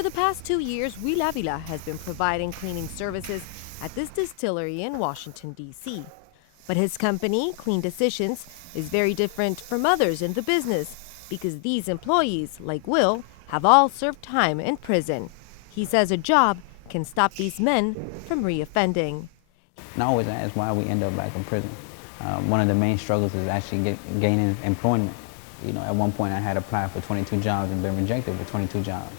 For the past 2 years, Avila has been providing cleaning services at this distillery in Washington, D.C. But his company, Clean Decisions, is very different from others in the business because these employees, like Will, have all served time in prison. He says a job can stop these men from reoffending. And I always ask why we end up back in prison. One of the main struggles is actually gaining employment. You know, at one point I had applied for 22 jobs and been rejected for 22 jobs.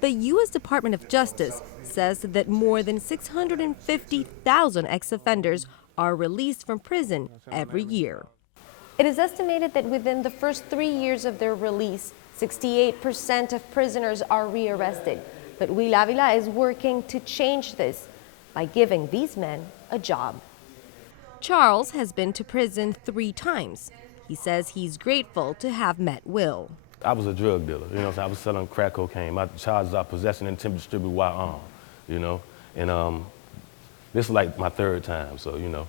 The U.S. Department of Justice says that more than 650,000 ex-offenders are released from prison every year. It is estimated that within the first 3 years of their release, 68% of prisoners are rearrested. But Avila is working to change this by giving these men a job. Charles has been to prison 3 times. He says he's grateful to have met Will. I was a drug dealer, you know, so I was selling crack cocaine. My charges are possessing and intent to distribute while armed, you know. And this is like my 3rd time, so, you know.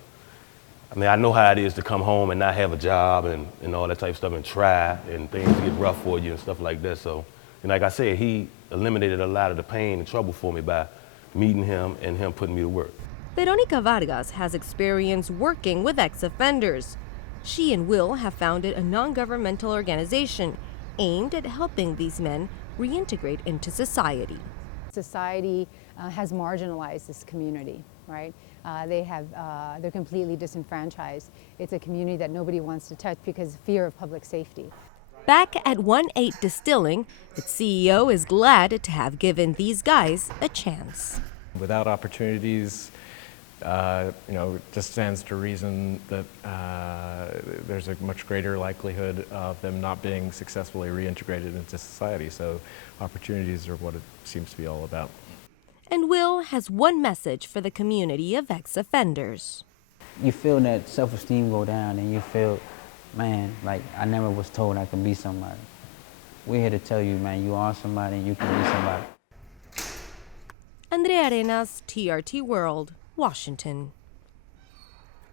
I mean, I know how it is to come home and not have a job and all that type of stuff and try and things get rough for you and stuff like that. So, and like I said, he eliminated a lot of the pain and trouble for me by meeting him and him putting me to work. Veronica Vargas has experience working with ex-offenders. She and Will have founded a non-governmental organization aimed at helping these men reintegrate into society. Society has marginalized this community, right? They're completely disenfranchised. It's a community that nobody wants to touch because of fear of public safety. Back at 1-8 Distilling, its CEO is glad to have given these guys a chance. Without opportunities, you know, it just stands to reason that there's a much greater likelihood of them not being successfully reintegrated into society. So opportunities are what it seems to be all about. And Will has one message for the community of ex-offenders. You feel that self-esteem go down and you feel, man, like I never was told I could be somebody. We're here to tell you, man, you are somebody and you can be somebody. Andrea, TRT World, Washington.